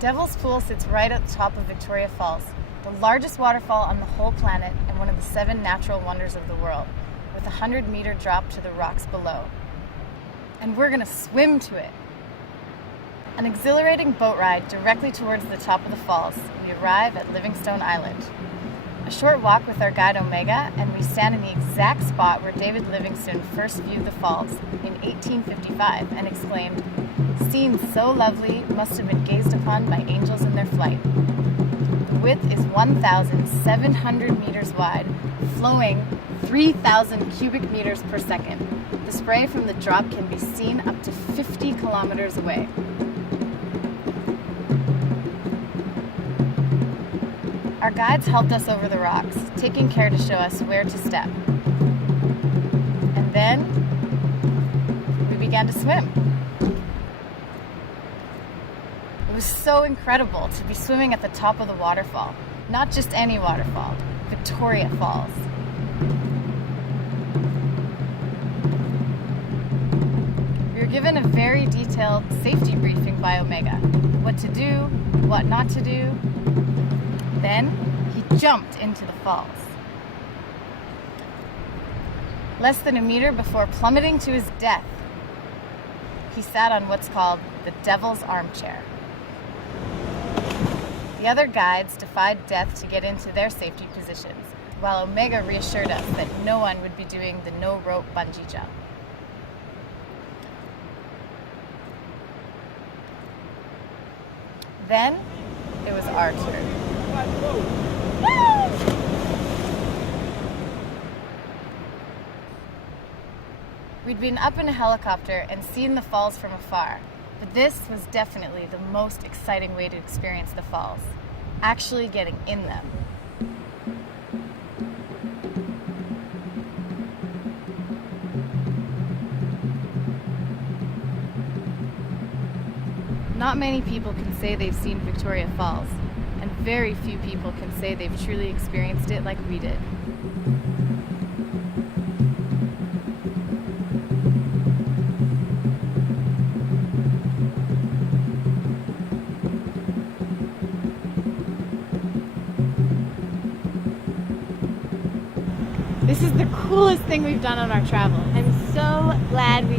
Devil's Pool sits right at the top of Victoria Falls, the largest waterfall on the whole planet and one of the 7 natural wonders of the world, with a 100-meter drop to the rocks below. And we're gonna swim to it. An exhilarating boat ride directly towards the top of the falls, we arrive at Livingstone Island. A short walk with our guide Omega, and we stand in the exact spot where David Livingstone first viewed the falls in 1855 and exclaimed, "Scene so lovely must have been gazed upon by angels in their flight." The width is 1,700 meters wide, flowing 3,000 cubic meters per second. The spray from the drop can be seen up to 50 kilometers away. Our guides helped us over the rocks, taking care to show us where to step. And then we began to swim. It was so incredible to be swimming at the top of the waterfall. Not just any waterfall, Victoria Falls. We were given a very detailed safety briefing by Omega. What to do, what not to do. Then he jumped into the falls. Less than a meter before plummeting to his death, he sat on what's called the Devil's Armchair. The other guides defied death to get into their safety positions, while Omega reassured us that no one would be doing the no-rope bungee jump. Then it was our turn. We'd been up in a helicopter and seen the falls from afar, but this was definitely the most exciting way to experience the falls, actually getting in them. Not many people can say they've seen Victoria Falls, and very few people can say they've truly experienced it like we did. This is the coolest thing we've done on our travel. I'm so glad we